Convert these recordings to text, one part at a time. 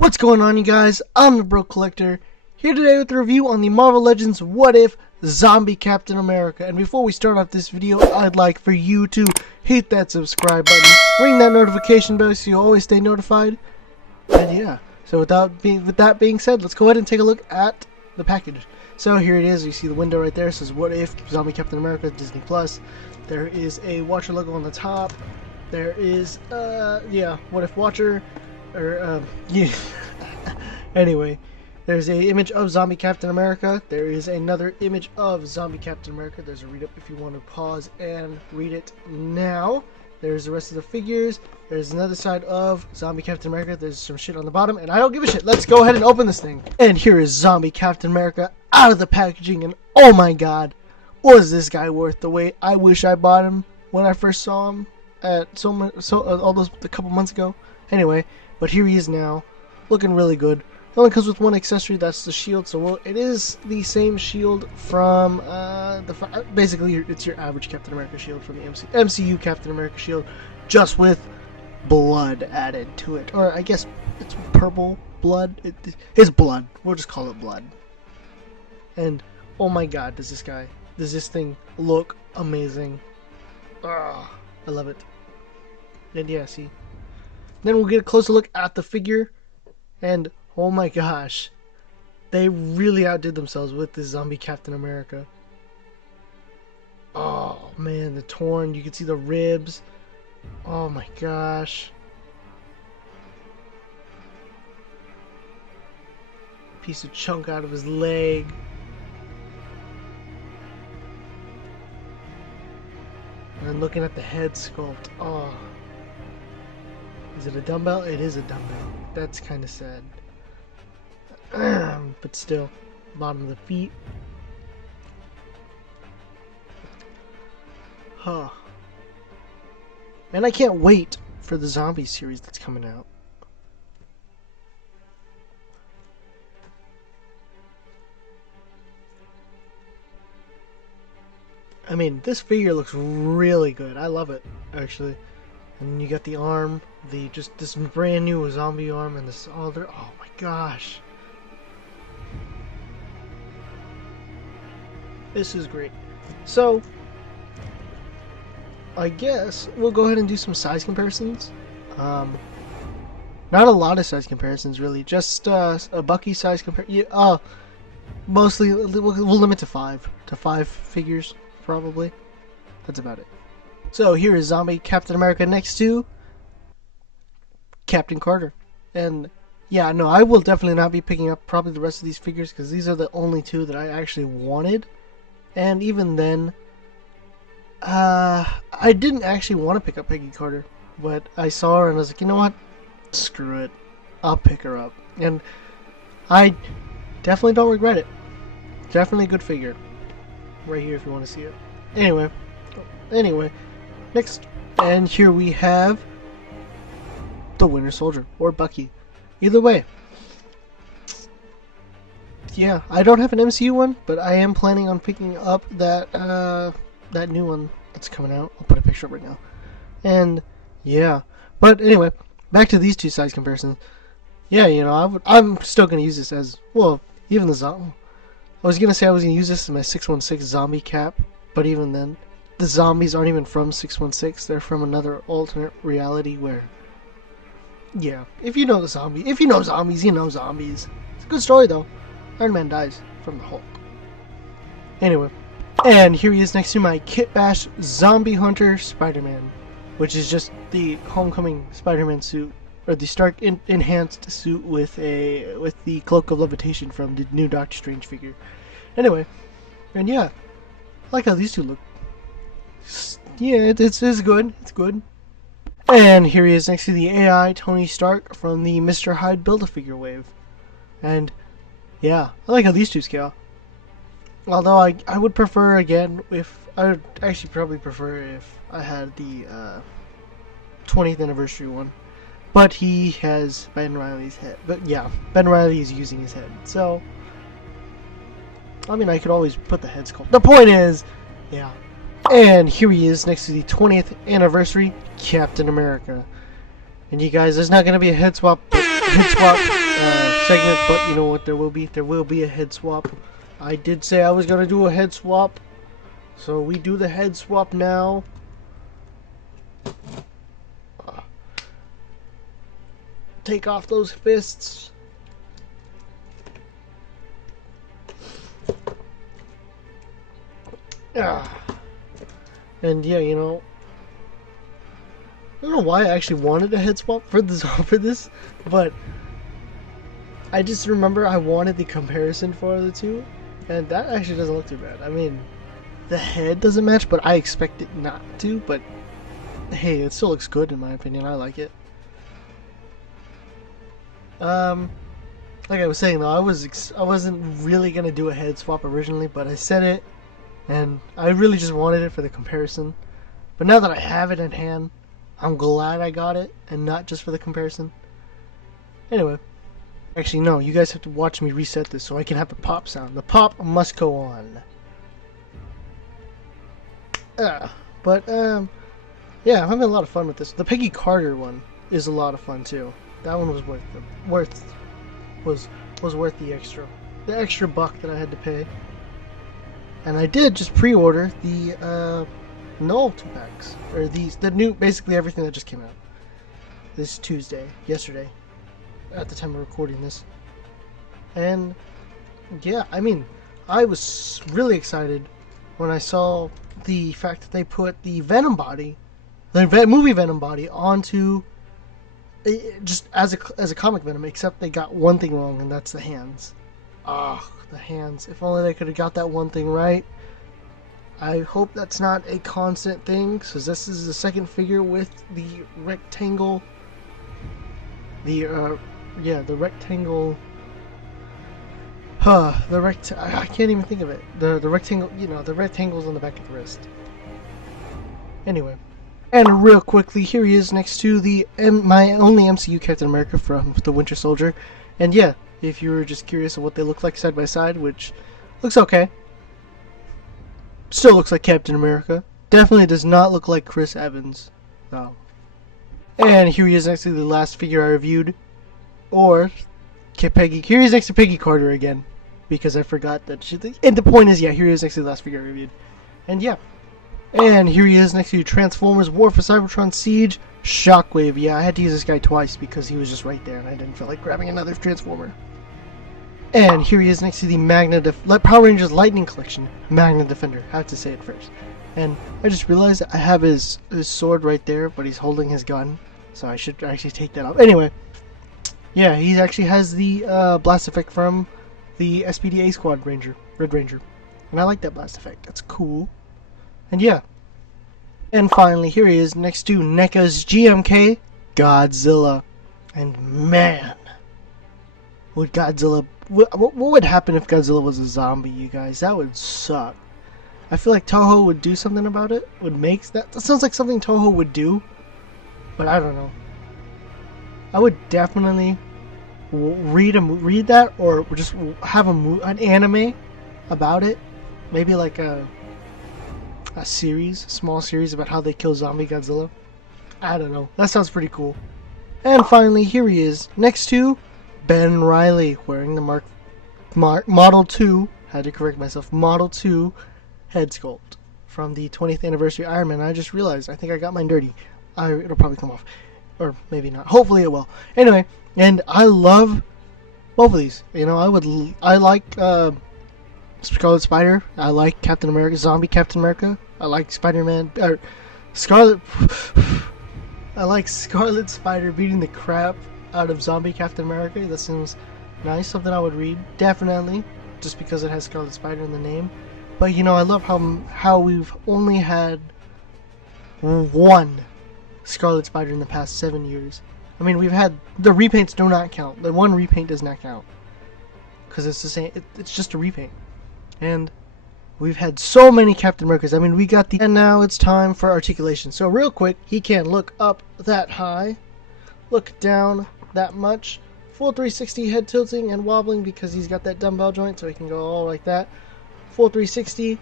What's going on, you guys? I'm the Bro Collector, here today with a review on the Marvel Legends What If Zombie Captain America. And before we start off this video, I'd like for you to hit that subscribe button, ring that notification bell so you always stay notified. And yeah, so with that being said, let's go ahead and take a look at the package. So here it is. You see the window right there. It says What If Zombie Captain America Disney Plus. There is a Watcher logo on the top. There is What If Watcher. Anyway, there's a image of Zombie Captain America. There is another image of Zombie Captain America. There's a read up if you want to pause and read it now. There's the rest of the figures. There's another side of Zombie Captain America. There's some shit on the bottom, and I don't give a shit. Let's go ahead and open this thing. And here is Zombie Captain America out of the packaging, and oh my god, was this guy worth the wait? I wish I bought him when I first saw him at a couple months ago. Anyway. But here he is now, looking really good. It only comes with one accessory, that's the shield. So it is the same shield from basically it's your average Captain America shield from the MCU Captain America shield, just with blood added to it, or I guess it's purple blood. It's blood. We'll just call it blood. And oh my God, does this thing look amazing? I love it. And yeah, see. Then we'll get a closer look at the figure, and oh my gosh, they really outdid themselves with this Zombie Captain America. Oh man, the torn, you can see the ribs. Oh my gosh. Piece of chunk out of his leg. And then looking at the head sculpt, oh. Is it a dumbbell? It is a dumbbell. That's kind of sad. But still, bottom of the feet. Huh. And I can't wait for the zombie series that's coming out. I mean, this figure looks really good. I love it, actually. And you got the arm, just this brand new zombie arm, and this other. Oh my gosh, this is great. So I guess we'll go ahead and do some size comparisons. Not a lot of size comparisons, really. Just a Bucky size mostly we'll limit to five figures, probably. That's about it. So here is Zombie Captain America next to Captain Carter. And yeah, no, I will definitely not be picking up probably the rest of these figures, because these are the only two that I actually wanted. And even then, I didn't actually want to pick up Peggy Carter, but I saw her and I was like, you know what? Screw it. I'll pick her up. And I definitely don't regret it. Definitely a good figure. Right here if you want to see it. Anyway. Next, and here we have the Winter Soldier, or Bucky. Either way. Yeah, I don't have an MCU one, but I am planning on picking up that new one that's coming out. I'll put a picture up right now. And yeah, but anyway, back to these two size comparisons. Yeah, you know, I'm still gonna use this as well. Even the zombie. I was gonna say I was gonna use this as my 616 zombie cap, but even then. The zombies aren't even from 616. They're from another alternate reality where, yeah, if you know zombies, you know zombies. It's a good story though. Iron Man dies from the Hulk. Anyway, and here he is next to my Kit Bash Zombie Hunter Spider-Man, which is just the Homecoming Spider-Man suit, or the Stark enhanced suit with the Cloak of Levitation from the new Doctor Strange figure. Anyway, and yeah, I like how these two look. Yeah, it's good. It's good. And here he is next to the AI Tony Stark from the Mr. Hyde Build-A-Figure wave. And yeah, I like how these two scale. Although I would prefer, again, I would actually probably prefer if I had the 20th anniversary one. But he has Ben Reilly's head. But yeah, Ben Reilly is using his head. So, I mean, I could always put the head sculpt. The point is, yeah. And here he is next to the 20th anniversary Captain America. And you guys, there's not going to be a head swap segment, but you know what? There will be a head swap. I did say I was gonna do a head swap, so we do the head swap now. Take off those fists. And yeah, you know, I don't know why I actually wanted a head swap for this, but I just remember I wanted the comparison for the two, and that actually doesn't look too bad. I mean, the head doesn't match, but I expect it not to, but hey, it still looks good in my opinion. I like it. Like I was saying though, I wasn't really gonna do a head swap originally, but I said it, and I really just wanted it for the comparison. But now that I have it in hand, I'm glad I got it, and not just for the comparison. Anyway, actually no, you guys have to watch me reset this so I can have the pop sound. The pop must go on. But yeah, I'm having a lot of fun with this. The Peggy Carter one is a lot of fun too. That one was worth the extra buck that I had to pay. And I did just pre-order the Null 2-packs, or the new, basically everything that just came out this Tuesday, yesterday, at the time of recording this. And yeah, I mean, I was really excited when I saw the fact that they put the Venom body, the movie Venom body, onto just as a comic Venom, except they got one thing wrong, and that's the hands. The hands. If only they could have got that one thing right. I hope that's not a constant thing, because this is the second figure with the rectangle. The rectangle. I can't even think of it. The rectangle. You know, the rectangles on the back of the wrist. Anyway. And real quickly, here he is next to my only MCU Captain America from the Winter Soldier. And yeah, if you were just curious of what they look like side by side, which looks okay. Still looks like Captain America. Definitely does not look like Chris Evans, though. And here he is next to the last figure I reviewed. Or Peggy. Here he is next to Peggy Carter again, because I forgot that she. And the point is, yeah, here he is next to the last figure I reviewed. And yeah. And here he is next to Transformers War for Cybertron Siege Shockwave. Yeah, I had to use this guy twice because he was just right there and I didn't feel like grabbing another Transformer. And here he is next to the Power Rangers Lightning Collection Magna Defender. I have to say it first. And I just realized I have his sword right there, but he's holding his gun, so I should actually take that off. Anyway, yeah, he actually has the blast effect from the SPDA Squad Ranger, Red Ranger. And I like that blast effect. That's cool. And yeah. And finally, here he is next to NECA's GMK Godzilla. And man, what would happen if Godzilla was a zombie, you guys? That would suck. I feel like Toho would do something about it. That sounds like something Toho would do, but I don't know. I would definitely read that, or just have an anime about it. Maybe like a small series about how they kill zombie Godzilla. I don't know. That sounds pretty cool. And finally, here he is next to Ben Reilly, wearing the Model 2, had to correct myself, Model 2 head sculpt from the 20th anniversary Iron Man. I just realized, I think I got mine dirty. It'll probably come off. Or maybe not. Hopefully it will. Anyway, and I love both of these. You know, I like Scarlet Spider. I like Captain America, Zombie Captain America. I like Spider-Man, or Scarlet. I like Scarlet Spider beating the crap out of Zombie Captain America. That seems nice. Something I would read, definitely, just because it has Scarlet Spider in the name. But you know, I love how we've only had one Scarlet Spider in the past 7 years. I mean, we've had the repaints do not count. The one repaint does not count because it's the same. It's just a repaint. And we've had so many Captain Americas. I mean, we got and now it's time for articulation. So real quick, he can't look up that high, look down that much, full 360 head tilting and wobbling because he's got that dumbbell joint, so he can go all like that. Full 360,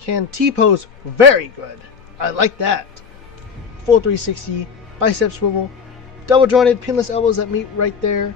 can T-pose very good. I like that. Full 360, bicep swivel, double jointed pinless elbows that meet right there.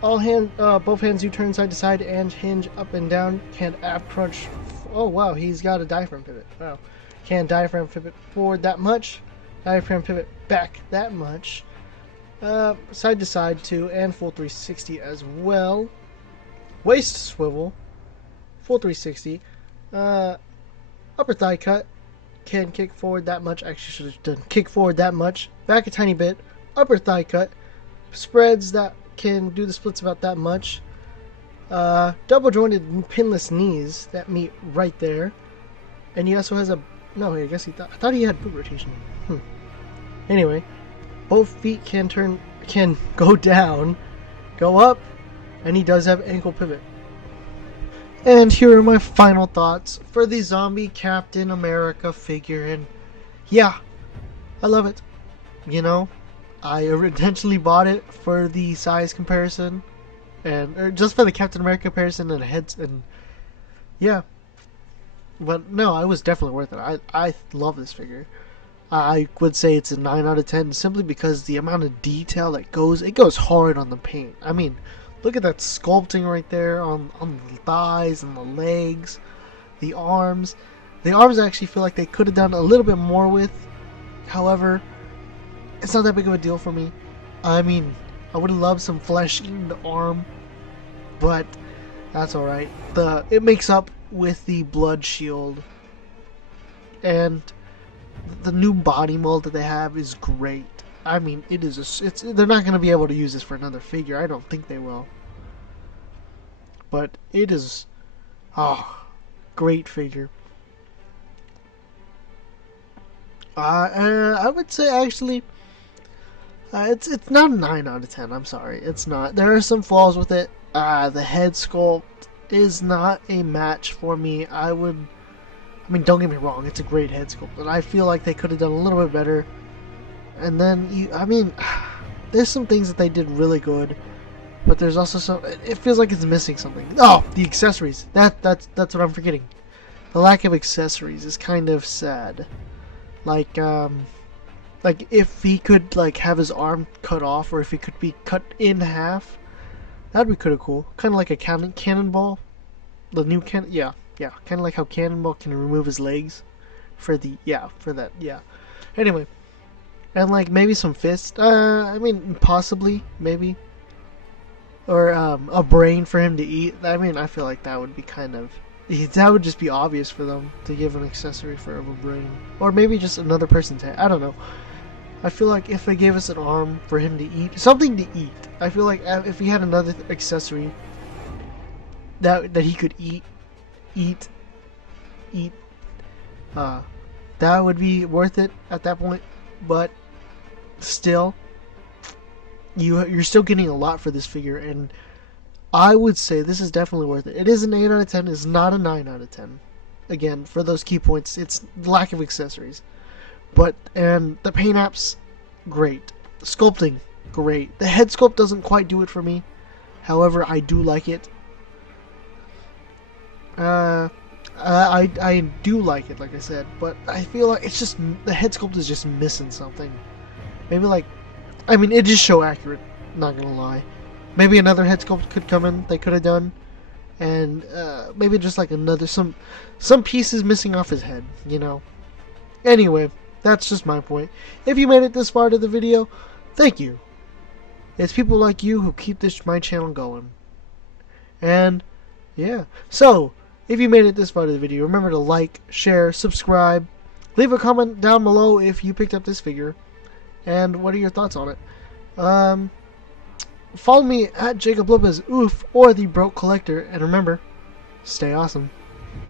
Both hands do turn side to side and hinge up and down. Can't ab crunch. Oh wow, he's got a diaphragm pivot. Wow, can't diaphragm pivot forward that much. Diaphragm pivot back that much. Side to side too, and full 360 as well. Waist swivel, full 360. Upper thigh cut. Can kick forward that much. Actually, should have done kick forward that much. Back a tiny bit. Upper thigh cut. Spreads that can do the splits about that much. Double jointed pinless knees that meet right there. And he also has a... No, I guess I thought he had foot rotation. Anyway, both feet can go down, go up, and he does have ankle pivot. And here are my final thoughts for the Zombie Captain America figure. And yeah, I love it. You know, I intentionally bought it for the size comparison, or just for the Captain America comparison and heads, and yeah. But no, it was definitely worth it. I love this figure. I would say it's a 9 out of 10 simply because the amount of detail that it goes hard on the paint. I mean, look at that sculpting right there on the thighs and the legs, the arms. The arms I actually feel like they could have done a little bit more with. However, it's not that big of a deal for me. I mean, I would love some flesh in the arm, but that's alright. It makes up with the blood shield, and the new body mold that they have is great. I mean, they're not going to be able to use this for another figure. I don't think they will. But it is great figure. I would say actually it's not a 9 out of 10. I'm sorry. It's not. There are some flaws with it. The head sculpt is not a match for me. I mean, don't get me wrong, it's a great head sculpt, but I feel like they could have done a little bit better. And then, I mean, there's some things that they did really good, but there's also some, it feels like it's missing something. Oh, the accessories. That's what I'm forgetting. The lack of accessories is kind of sad. Like if he could, like, have his arm cut off, or if he could be cut in half, that'd be kind of cool. Kind of like a cannonball. The new yeah, kind of like how Cannonball can remove his legs for that. Anyway, and like maybe some fists. I mean, possibly, maybe, or a brain for him to eat. I mean, I feel like that would be that would just be obvious for them to give an accessory for a brain, or maybe just another person's head. I don't know. I feel like if they gave us an arm for him to eat, something to eat. I feel like if he had another accessory that he could eat, that would be worth it at that point. But still, you're still getting a lot for this figure, and I would say this is definitely worth it. It is an 8 out of 10. It's not a 9 out of 10. Again, for those key points, it's lack of accessories. And the paint apps, great. Sculpting, great. The head sculpt doesn't quite do it for me. However, I do like it. I do like it, like I said, but I feel like it's just, the head sculpt is just missing something. Maybe I mean, it is show accurate, not gonna lie. Maybe another head sculpt could come in, they could have done, and maybe just like some pieces missing off his head, you know. Anyway, that's just my point. If you made it this far to the video, thank you. It's people like you who keep my channel going. And yeah, so if you made it this far to the video, remember to like, share, subscribe, leave a comment down below if you picked up this figure, and what are your thoughts on it. Follow me at Jacob Lopez Oof or the Broke Collector, and remember, stay awesome.